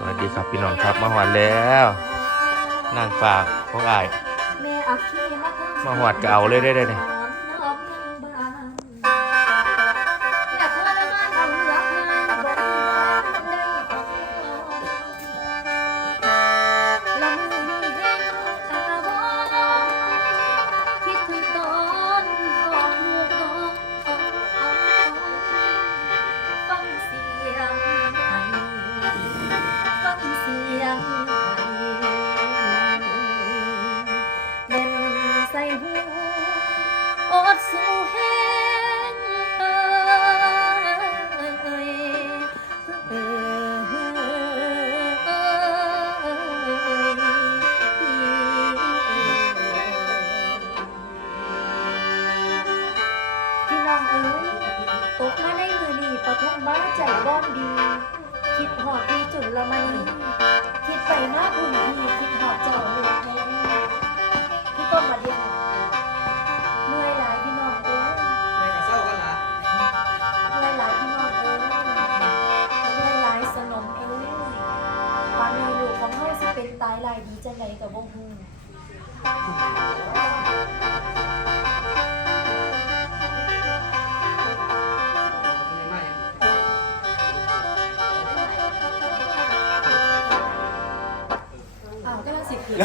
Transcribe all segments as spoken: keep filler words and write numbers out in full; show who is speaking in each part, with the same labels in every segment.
Speaker 1: วัสดีครับพี่น้องครับมาหอดแล้วนางฝากพวกอายมาหอดก็เอาเลยได้ได้เนี่ย
Speaker 2: อดสู้แห้งเอ่ยเอ่พี่น้องเอ๋ยตกมาในมือนี้ปทุมมาใจบ้อนดี คิดหอดดีจุดละมันคิดไปมาบุญพี่คิดหอดเจ้าเหลือแท้พี่ต้นมาเดียวเมื่อยหลายพี่น้องเอ้ย
Speaker 3: ไม่กระเซ้ากันละ
Speaker 2: เมื่อยหลายพี่น้องเอ้ยเมื่อยหลายสนมเอ้ยวันนี้ลูกของเฮาสิเป็นตายลายดีจังไดกับบ่ฮู้อ้าวกำลังสิขึ้น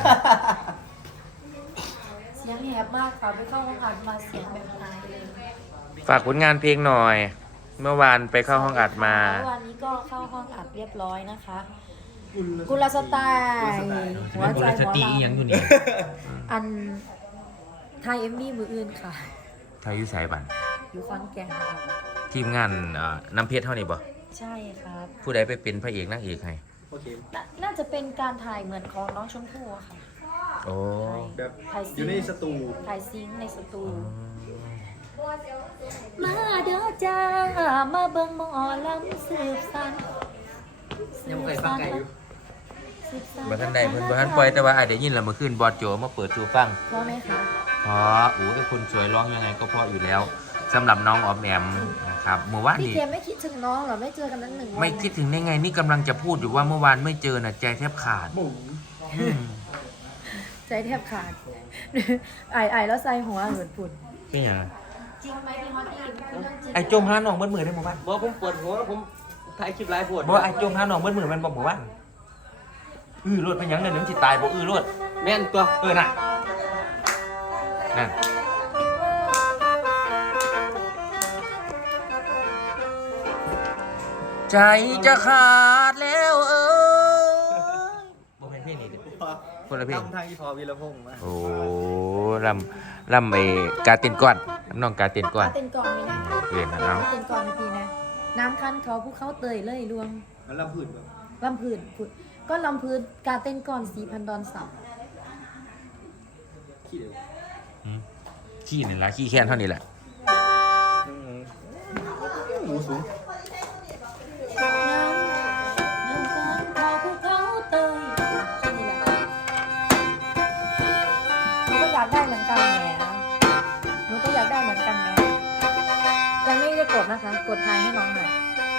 Speaker 2: เสียงแหบมากค่ะไปเข้าห้องอัดมาเสียงแบบตายเลย
Speaker 1: ฝากผลงานเพลงหน่อย เมื่อวานไปเข้าห้องอัดมา
Speaker 2: วันนี้ก็เข้าห้องอัดเรียบร้อยนะคะกุลสไตล์หัวใจหมอลำ
Speaker 1: อยู่นี่
Speaker 2: อันไทยเอ็มวีมืออื่นค่ะ
Speaker 1: ไทยยุสายบัน
Speaker 2: อยู่ขอนแก่นครับ
Speaker 1: ทีมงานเอ่อน้ำเพชรเท่านี้บ่
Speaker 2: ใช่ครับ
Speaker 1: ผู้ใดไปเป็นพระเอกนางเอกให้
Speaker 3: โอเค
Speaker 2: นาน่าจะเป็นการถ่ายเหมือนของน้องชมพู่อะค่ะ
Speaker 1: โอ้
Speaker 3: แบบ
Speaker 2: ถ่าย
Speaker 3: อ
Speaker 2: ซิ
Speaker 3: ยู่
Speaker 2: ง
Speaker 3: ในสตู
Speaker 2: ถ่ายซิงค์ในสตูมาเด้อจ้ามาเบิ่งหมอลำสืบสัน
Speaker 3: ยังไม่เคยฟังไก่อยู่
Speaker 2: สืบสัน
Speaker 1: บ่ทันใดเพิ่นบ่ทันปล่อยแต่ว่าอายได้ยินแล้วเมื่อคืนบอสโจมาเปิดสู่ฟัง
Speaker 2: เพราะไหมคะ
Speaker 1: เพราะโอ้เป็นคนสวยร้องยังไงก็เพราะอยู่แล้วสำหรับน้องออมแอมนะครับเมื่อวาน
Speaker 2: พี่
Speaker 1: นี้
Speaker 2: เทียมไม่คิดถึงน้องเหรอไม่เจอกันนั้นหนึ่งวัน
Speaker 1: ไม่คิดถึงได้ไงนี่กำลังจะพูดอยู่ว่าเมื่อวานไม่เจอน่ะใจแทบขาด
Speaker 3: หมู
Speaker 1: อืม
Speaker 2: ใจแทบขาด ไอไอแล้วใส่หัวเหมือนฝุ่น
Speaker 1: เป็นหยัง
Speaker 2: จริงไหมพี่ฮอตตี้คือเรื่องจริง
Speaker 1: ไอ้จมหาน้องเบิดมือได้หมู่บ้าน
Speaker 3: บอกผมปวดหัวผมถ่ายคลิปไลฟ์ปวด
Speaker 1: บ่ไอ้จมหาน้องเบิดมือมันบ่หมู่บ้านอื้อรถเป็นหยังเนี่ยเดี๋ยวมันสิตายบ่อื้อรถ
Speaker 3: แม่นตัว
Speaker 1: เออน่ะนั่นใจจะขาดแล้วเอ้ยบ่เป็นเพลงนี้ดิคนละเพลง
Speaker 3: ทำทางอีพอวีรพงษ์มา
Speaker 1: โอ้ลำลำไอ้กาเต้นก้อนน้องกาเต้นก้อน
Speaker 2: เต้นก่อนนี่นะ
Speaker 1: เรียนนะเนาะ
Speaker 2: เต้นก่อนพี่นะ น้ำคันเขาภูเขาเตยเลยรวง
Speaker 3: มันลำพื้นแบบ
Speaker 2: ลำพื้นพุดก็ลำพื้นการเต้นก่อนสี่พันดอนสับ
Speaker 3: ขี้เดียว
Speaker 1: อืมขี้นี่ละขี้แค้นเท่านี้แหละ
Speaker 3: หมูสูง
Speaker 2: น้ำคันเขาภูเขาเตยแค่นี้แหละหนูก็อยากได้เหมือนกันแหมหนูก็อยากได้เหมือนกันแหมยังไม่ได้กดนะคะ กดทายให้น้องหน่อย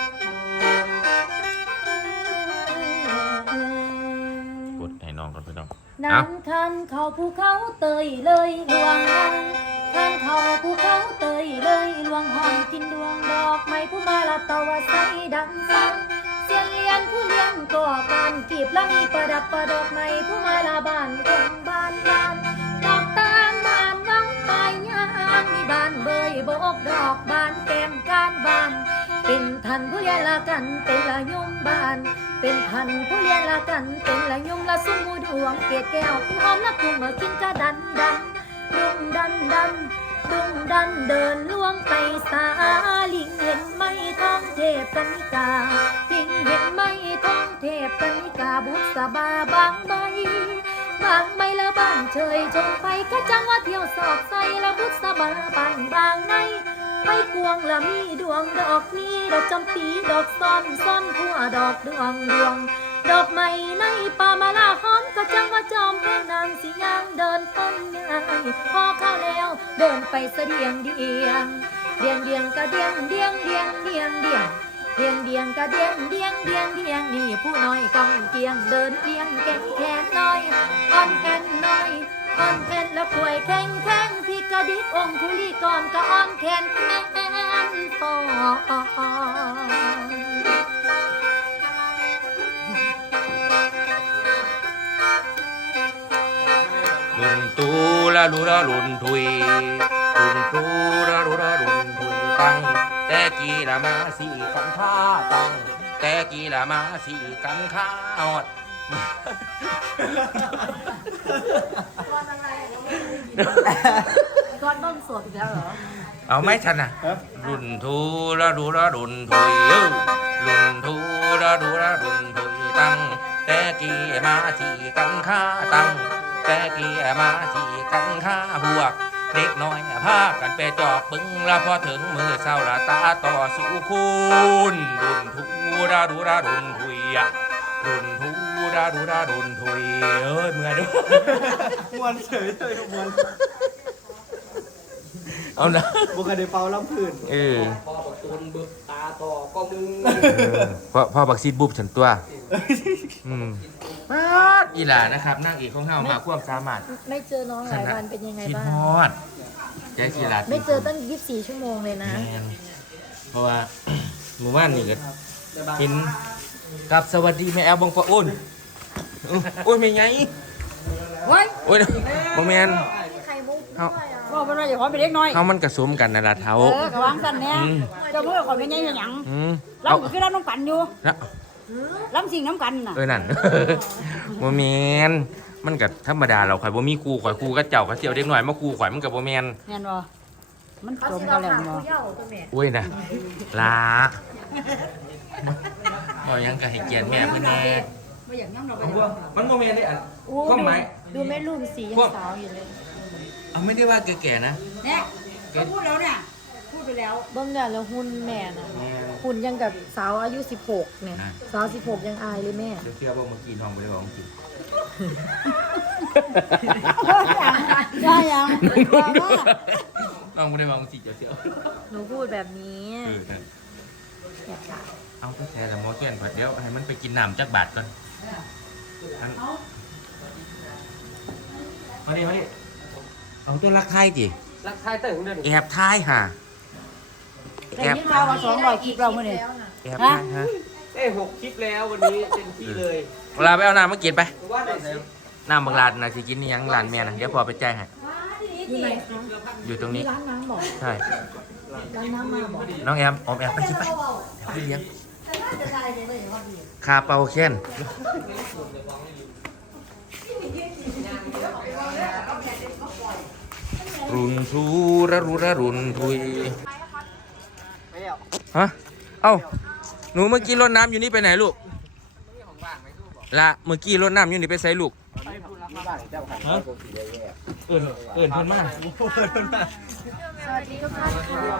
Speaker 1: กดให้น้องก่อนพี่น้อง
Speaker 2: น้ำคันเขาภูเขาเตยเลยลวงคันเขาภูเขาเตยเลยลวงหอมกินดวงดอกไม้ผู้มาละตะวะใสดังสังเสียนเลียนผู้เลี้ยงก่อการกีบละมีประดับประดอกไม้ผู้มาละบานคงบานบานดอกตาลบานวังปลายยางมีบานเบยโบกดอกบานแก้มการบานเป็นทันผู้เลี้ยงละกันเป็นละยมบานเป็นพันผู้เลี้ยงละกันเป็นละยมละสุ่มดวงเกศแก้วผู้หอมละกุ้งมากินกระดันดันดุงดันดันดุงดันเดินล่วงไปสาลิงเห็นไหมท้องเทพกันิกาลิงเห็นไหมท้องเทพกันิกาบุษบาบางใบบางใบละบ้านเฉยชมไปก็จังว่าเที่ยวสอบใส่ละบุษบาบางบางในไปกวงละมีดวงดอกนี้ดอกจำปีดอกซ้อนซ้อนพัวดอกดวงดวงดอกไม้ในป่ามาลาหอมก็จังว่าจอมแพ่นางสียางเดินต้นง่ายพอเข้าแล้วเดินไปเสดียงเดียงเดียงเดียงกะเดียงเดียงเดียงเดียงเดียงเดียงเดียงกะเดียงเดียงเดียงเดียงนี่ผู้น้อยกำเกียงเดินเดียงแก่งแขนน้อยอ่อนแอนน้อยอ่อนแอนและป่วยแข็งแข็งพี่กระดิกองคุลีก่อนก็อ่อนแขนแม่นพอ
Speaker 1: ลุนตูละลุละลุนทุยลุนตูละลุละลุนทุยตังแต่กีละมาสีกันข้าตังแต่กีละมาสีกันข้าอด
Speaker 2: ก้อนต้นสวดอีกแล้วเหรอ
Speaker 1: เอาไหมฉันน่ะลุนทูละลุละลุนทุยเอ้อลุนทูละลุละลุนทุยตังแต่กีมาสีกันข้าตังแต่กี้มาสีกันข้าบวกเด็กน้อยพากันไปจอบปึงแล้วพอถึงมือเศร้าละตาต่อสู้คุณดุนทูราดูราดุนทุยดุนทูราดูราดุนทุยเอ้ยเมื่อยด้วย
Speaker 3: มวนเฉยเลยมวน
Speaker 1: เอานะ
Speaker 3: บุกได้เป่าลำพื้น
Speaker 1: เออ
Speaker 3: พ่อบักตูนบึกตาต่อก็มึง
Speaker 1: พ่อพ่อบักซีดบุบฉันตัวอืมมาดอีหล่านะครับนางเอกของเฮามาความสามารถ
Speaker 2: ไม่เจอน้องหลายวันเป็นยังไง
Speaker 1: คิด
Speaker 2: บ้า
Speaker 1: ฮ
Speaker 2: ง
Speaker 1: อดใจกีฬา
Speaker 2: ไม่เจอตั้งยี่สิบสี่ชั่วโมงเลยนะ
Speaker 1: แม่นเพราะว่า หมู่บ้านนี่ก็เห็นกับสวัสดีแม่แอลบงปะอ้นโอ้ยไม่ไง
Speaker 4: เฮ้ย
Speaker 1: โอ้ยบ่แม่น
Speaker 2: มีใครมุก
Speaker 1: เฮา
Speaker 4: บอกเป็นว่าอย่าขอไปเล็กน้อย
Speaker 1: เฮามันกระสมกันนั่นล่ะเฒ่า
Speaker 4: เออกระวางกันเนี่ย
Speaker 1: อืม
Speaker 4: เจ้าเมื่อขอเป็นยังหยัง
Speaker 1: อืม
Speaker 4: รับ
Speaker 1: เอา
Speaker 4: คือรับน้ำกันอยู่
Speaker 1: ละ
Speaker 4: รับสิ่งน้ำกันน่ะ
Speaker 1: เออนั่น บ่แม่นมันก็ธรรมดาเราข่อยบ่มีครูข่อยครูก็เจ้าก็เสี่ยวเด็กน้อยมาครูข่อยมันก็บ่แม่น
Speaker 4: แน่นบ่มัน
Speaker 2: เขา
Speaker 4: จม
Speaker 2: สิ
Speaker 4: กั
Speaker 2: เรา
Speaker 4: นแล้ว
Speaker 2: ขา
Speaker 4: บ่
Speaker 2: เขาเย่าตัวแม่
Speaker 1: อุ้ยน่ะลาบ่ยังก็ให้เกียรติแม่เพิ่นแน่
Speaker 4: ไม่อยากน้ำเราไป
Speaker 1: มันบ่แม่นเด้อัน
Speaker 2: อู้
Speaker 1: ความหมาย
Speaker 2: ดูแม่ลูกสียังสาวอยู่เลย
Speaker 1: เอาไม่ได้ว่าแก่ๆนะ
Speaker 4: เนี่ยเขาพูดแล้วเนี่ยพูดไปแล้ว
Speaker 2: เบิ่งเนี่ยแล้วหุ่นแม่น่ะหุ่นยังกับสาวอายุสิบหกเนี่ยสาวสิบหกยังอายเลยแม่
Speaker 1: เดี๋ยวเชื่อว่าเมื่อกี้น้องบ่ได้บอกจริง
Speaker 4: ได้ยังว่าว่า
Speaker 1: น้องบ่ได้บอกจริงเดี๋ยวเชื่อ
Speaker 2: หนูพูดแบบนี้
Speaker 1: เออนั่น
Speaker 2: อยากถาม
Speaker 1: เอาไปแช่แต่หมอแก่นก่อนเดี๋ยวให้มันไปกินน้ำจักบาทก่อนอันมาดิมาดิเอาตัวรักไทยดิ
Speaker 3: รักทายแต่งเดือน
Speaker 1: แอบทายห่ะ
Speaker 4: แต่ยิ่งข่าวว่าสองร้อยคลิปเราเมื่อนี้
Speaker 1: แอบทายฮะ
Speaker 3: เอ้หกคลิปแล้ววันนี้เต็มที่เลย
Speaker 1: เวลาไปเอาน้ำมากินไป
Speaker 3: ว่าไหนสิ
Speaker 1: น้ำบางร้านนะสิกินนี่ยังร้านแม่นะเดี๋ยวพอไปแจ้งให้
Speaker 2: อยู่ไหนคะ
Speaker 1: อยู่ตรง
Speaker 2: มี
Speaker 1: นี้
Speaker 2: ร้านน้ำบอก
Speaker 1: ใช่
Speaker 2: ร้านน้ำมาบอก
Speaker 1: น้องแอมออมแอมไปกินไปเดี๋ยวพี่เลี้ยงคาเปาเคนรุนทูระรุระรุนทุย
Speaker 3: ไม่เอา
Speaker 1: ฮะเอ้าหนูเมื่อกี้รดน้ำอยู่นี่ไปไหนลูกละเมื่อกี้รดน้ำอยู่นี่ไปใส่ลูกฮะเอิญเอิญเพิ่นมาก
Speaker 2: สวัสดีทุกท่าน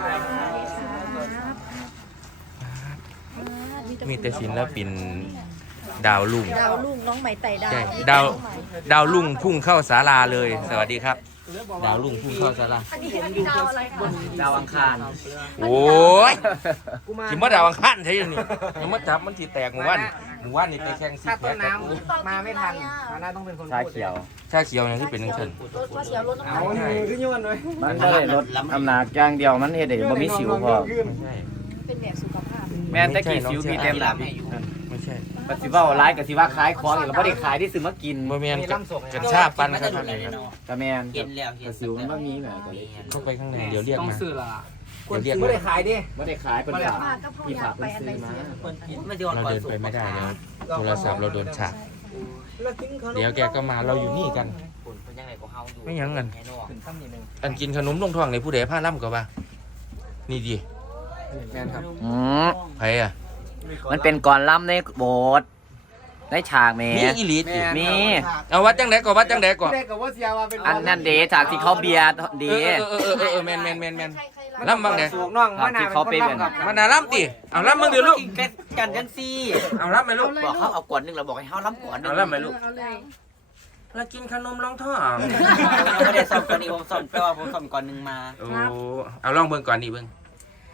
Speaker 2: ค่ะ
Speaker 1: มีแต่ศิลปินดาวลุ่ง
Speaker 2: ดาวลูกน้องใหม่ไต่ดาว
Speaker 1: ใช่ดาวดาวลุ่งพุ่งเข้าศาลาเลย สวัสดีครับ ดาวลุ่งพุ่งเข้าศาลา
Speaker 2: อันนี้เป็นดาวอะไรคะ
Speaker 3: ดาวอังคาร
Speaker 1: โอ้ยจิมาดาวอังคารใช่ยังนี่ยังมาจับมันทีแตกหมู่บ้านหมู่บ้านนี่ไปแข่งสิ
Speaker 3: ถ้า
Speaker 1: แต
Speaker 3: ต้
Speaker 1: ก
Speaker 3: นน้ำมาไม่ทันมาน่าต้องเป็นคนชาเขียว
Speaker 1: ชาเขียวอย่างที่เป็นนังเชิญ
Speaker 2: รถว่าเสียวรถน้ำ
Speaker 3: เอา
Speaker 2: มัน
Speaker 3: มือขึ้นย้อนเลย
Speaker 5: มันก็ได้ลดน้ำหนักอย่างเดียวมันเฮ็ดให้บ่มีสิวพอ
Speaker 1: ไม่ใช่
Speaker 2: เป็นแบบสุขภาพ
Speaker 5: แม่นแต่กี่สิวมีเต็มหลัง
Speaker 1: ไม่ใช่
Speaker 5: ปัจจุบันร้ายก็สิว่าขายของอีกก็บ่ได้ขายที่ซื้อมากิน
Speaker 1: บ่แม่นกับกัญชาปันครับ
Speaker 5: ก็แม่น
Speaker 6: เห็นแล้วเห็
Speaker 5: ก็
Speaker 6: น
Speaker 5: สิวมันบ่มีแหมก็เลย
Speaker 1: เข้าไปข้างในเดี๋ยวเรียก
Speaker 3: ต้อง
Speaker 1: มา
Speaker 3: ซื้อละ
Speaker 1: เดี๋ยวเรียก
Speaker 3: ไม่
Speaker 1: มา
Speaker 3: ได้ขายดิ
Speaker 5: บ่ได้ขายเป็นฝาก
Speaker 2: มาก็พ
Speaker 5: พี่
Speaker 2: ยา
Speaker 5: ฝาก
Speaker 2: ไป
Speaker 5: เพิ่น
Speaker 2: อัน
Speaker 5: ซื้
Speaker 2: ใด
Speaker 5: อมา
Speaker 6: คนไม่ได้
Speaker 1: เรา
Speaker 6: ก่อน
Speaker 1: เดิน
Speaker 6: สุ
Speaker 1: ไป
Speaker 6: ก
Speaker 1: ไม่ได้แล้วโทรศัพท์เราโดนฉากเดี๋ยวแกก็มาเราอยู่นี่กัน
Speaker 6: คนเป็นยังไงก็เฮาอยู่
Speaker 1: ไม่ยังกัน
Speaker 6: แน่นอน
Speaker 3: ขึ้นซ้ำนิดนึง
Speaker 1: อันกินขนมลงท้องในผู้ใดผ้าล่ำก็ว่านี่ดิ
Speaker 3: แม่นครับ
Speaker 5: อืม
Speaker 1: ไผอ่ะ
Speaker 5: มันเป็นก่อนล่ำในโบสถ์ในฉากแหม่
Speaker 1: มีอีหลีดิ
Speaker 5: มี
Speaker 1: เอาวัดจังไดก่อนวัดจังไดก่อน
Speaker 3: ได้กับว่าเสียว่าเป็น
Speaker 5: อันนั้นเดฉากที่เขาเบียร์เด
Speaker 1: เออเออเออเออเออแมนแมนแมนแมน ล่ำบ้างเนี่ย
Speaker 3: สูงน้องมะนาวเป็นคนล่ำครับ
Speaker 1: มานาล่ำติเอาล่ำมึงเดี๋ยวลูก
Speaker 6: กินกันจังซี่
Speaker 1: เอาล่ำไหมลูก
Speaker 6: บอกเขาเอาก่อนหนึงเราบอกให้เฮาล้ำก่อนหนึ
Speaker 1: เอา
Speaker 6: ง
Speaker 1: ล่ำไหมลูก
Speaker 2: เอาเลย
Speaker 1: แล้วกินขนมลองท้อง
Speaker 6: เราไม่ได้ซ่อมก่อนนี้ผมซ่อมแต่ว่าผมซ่อมก่อนหนึงมา
Speaker 1: โอ้เอาลองเบิ่งก่อนนี่เบิ่ง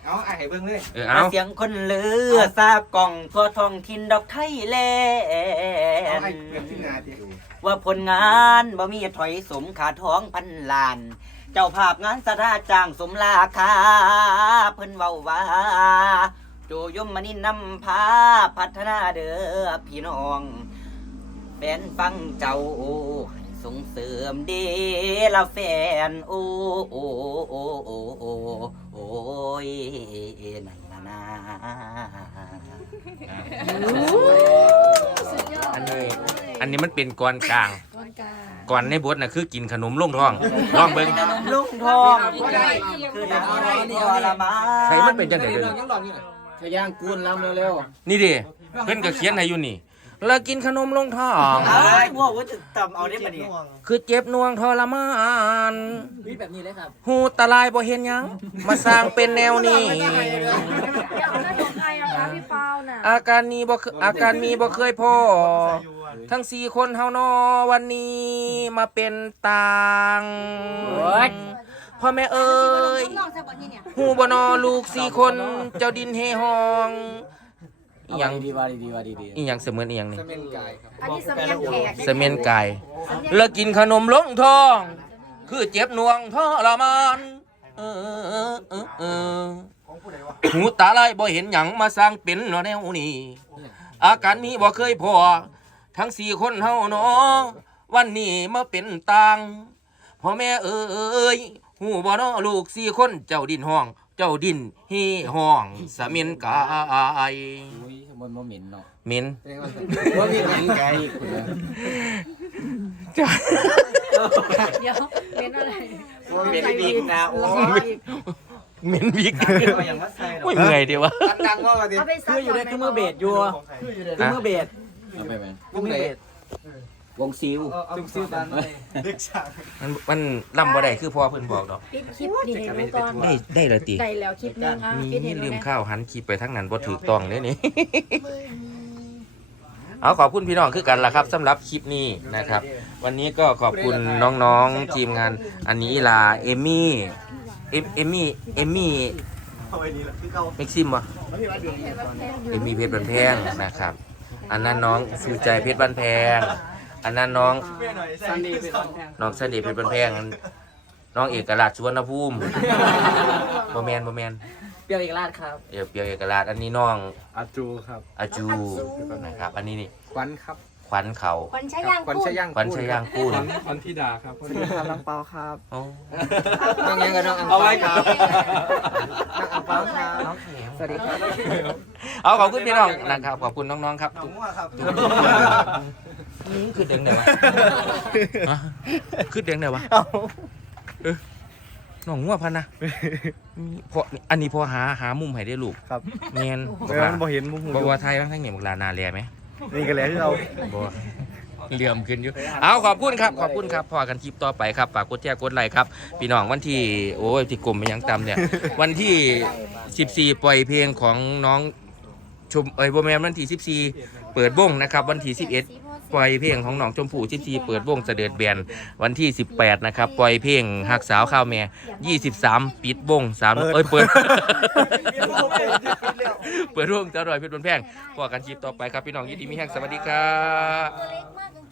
Speaker 3: เอาไอ้ให้เบิ่งเลย
Speaker 1: เออเอา
Speaker 6: เสียงคนเลือซากล่องทั่วท้องถิ่นดอกไทยแล
Speaker 3: เอา
Speaker 6: น
Speaker 3: ไอ้เปรียบที่นาดิ
Speaker 6: ว่าผลงานบ่มีถอยสมขาท้องพันล้าน เจ้าภาพงานสราจ้างสมราคาเพิ่นเว้าว่าโจยมมณีนำพาพัฒนาเด้อพี่น้องแฟนฟังเจ้าให้ส่งเสริมเดละแฟนโอ้โอ้โอ้โอ้โอ้โอ้ยนั่นนะนะ
Speaker 1: อันนี้อันนี้มันเป็นกรกลางกรในบทน่ะคือกินขนมลงท้องลองเบิ่ง
Speaker 6: ลุงทองคือดังนี่ทรมาน
Speaker 1: ใครมันเป็นจังได๋เด้อ
Speaker 3: ขย่างกูนลำเร็ว
Speaker 1: นี่ดิเพิ่นก็เขียนให้อยู่นี่แล้วกินขนมลงท้อง
Speaker 6: เอ้ยว่าว่าจะทำเอาได้ปะเนี่ย
Speaker 1: คือเจ็บหน่วงทรมาน
Speaker 3: ๆนี่แบบนี้เลยครับ
Speaker 1: หูตาลายบ่เห็นหยัง มาสร้างเป็นแนวนี้
Speaker 2: เดี๋ยวหน้าของใครอะคะพี่เปาน่ะ
Speaker 1: อาการนี้บ่เคอาการมีบ่เคยพอทั้งสี่คนเฮานอวันนี้มาเป็นต่างพ่อแม่เอ้ยหูบ่นอลูกสี่คนเจ้าดินเฮหองอีหยัง
Speaker 3: ดีว่าดีว่าดีดี
Speaker 1: อีหยังเสมือนอีหยังนี่
Speaker 3: เป็นกายครับ
Speaker 2: อันนี้สำเนียงแขก
Speaker 1: เสมียนไก่แล้วกินขนมลงท้อง คือเจ็บหน่วงทรมานเออเออเออเออหูตาลายบ่เห็นหยังมาสร้างเป็นเนาะแนวนี้อาการนี้บ่เคยพอทั้งสี่คนเฮาเนาะวันนี้มาเป็นต่างพ่อแม่เอ้ยหูบ่เนาะลูกสี่คนเจ้าดินห้อง เจ้าดินเฮห้องสะเมียนกาย
Speaker 3: อุ้ยมันบ่เหม็นเนาะ
Speaker 1: เหม็น
Speaker 3: ว่ามีเป็นกายคุณนะ
Speaker 1: จ้า
Speaker 2: เดี๋ยวเป็นอะไร
Speaker 6: เป็นบิ๊กนะโอ้ย
Speaker 1: เหม็นวิก
Speaker 6: อย่างว่าใส่หรอ
Speaker 1: โอ้ยเหนื่อยดีวะ
Speaker 3: ดังว่ามาดิ
Speaker 2: เอาไปซัก
Speaker 6: คืออยู่ในคือมือเบสอยู่คือมือเบส
Speaker 3: เอาไปไหม
Speaker 6: วงเบสวงซิว
Speaker 3: จุกซิวตัน
Speaker 1: มันมันล่ำบ่ได้คือพ่อเพิ่นบอกดอก
Speaker 2: ปิดคลิปนี่ให้รู้ก่อน
Speaker 1: ได้ได้เลยติ
Speaker 2: ได้แล้วคลิปหนึงอ่ะ
Speaker 1: มี
Speaker 2: ปิดให้รู้
Speaker 1: ลืม
Speaker 2: นะ
Speaker 1: ข้าวหันคลิปไปทั้งนั้นบ่ถูกต้องเลยนี่ เอาขอบคุณพี่น้องคือกันล่ะครับสำหรับคลิปนี้นะครับ วันนี้ก็ขอบคุณน้องๆทีมงานอันนี้ลาเอมี่เอมเอมี่เอมี่เม็กซิมวะเอมี่เพชรบันแพงนะครับ อันนั้นน้องสูใจเพชรบันแพงอันนั้นน้อง
Speaker 3: ซันดี้เป็นแพง
Speaker 1: น้องเสน่ห์เพชรบันแพงน้องเอกราชสุวรรณภูมิบ่แมนบ่แมน
Speaker 6: เปรี้ยวเอกราชครับ
Speaker 1: เดี๋ยวเปียวเอกราชอันนี้น้อง
Speaker 3: อาจูครับ
Speaker 1: อาจูนะครับ อันนี้นี่
Speaker 3: ขวัญครับ
Speaker 1: ขวัญเขา
Speaker 2: คนใช้ยาง
Speaker 3: ขวัญ
Speaker 2: พูด
Speaker 3: ชย่าง
Speaker 1: ขวัญชยางกูล
Speaker 3: ขวัญธิดาครับ
Speaker 6: สวัสดีครับน้องเปาครับ
Speaker 1: โอ้
Speaker 3: น้องยังกับน้องอัง
Speaker 6: เอาไว้ครับ
Speaker 3: น้องอังเปาครับ
Speaker 6: น้องแขมสวัสดีครับ
Speaker 1: เอาขอบคุณพี่น้องนะครับขอบคุณน้องๆครับทุกนี่คือเด้งไหนวะฮะคือเด้งไหนวะเออน้องงัวพันนะพออันนี้พอหาหามุมให้ได้ลูก
Speaker 3: ครับ
Speaker 1: เนียน
Speaker 3: เออมันบ่เห็นมุม
Speaker 1: บอกว่าไทยบ้างทั้งเนี่ยบอกลานาเรียไหม
Speaker 3: นี่ก็แล้วที่เรา
Speaker 1: บ่เหลื่อมขึ้นอยู่เอาขอบคุณครับขอบคุณครับพอกันคลิปต่อไปครับฝากกดแชร์กดไลค์ครับพี่น้องวันที่โอ้ยที่กลมไปยังตำเนี่ย วันที่สิบสี่ปล่อยเพลงของน้องชมเอ้ยบ่แม่นวันที่สิบสี่เปิดวงนะครับวันที่สิบเอ็ดปล่อยเพลงของน้องชมพู่สิบสี่เปิดวงเสด็จแบนวันที่สิบแปดนะครับปล่อยเพลงหักสาวข้าวแม่ยี่สิบสามปิดวงสามเอ้ยเปิด เปิดวงจะอร่อยเพชรบนแพงพอกันคลิปต่อไปครับพี่น้องยินดีมีแห้งสวัสดีครับ
Speaker 2: ตัวเล็กมากเลย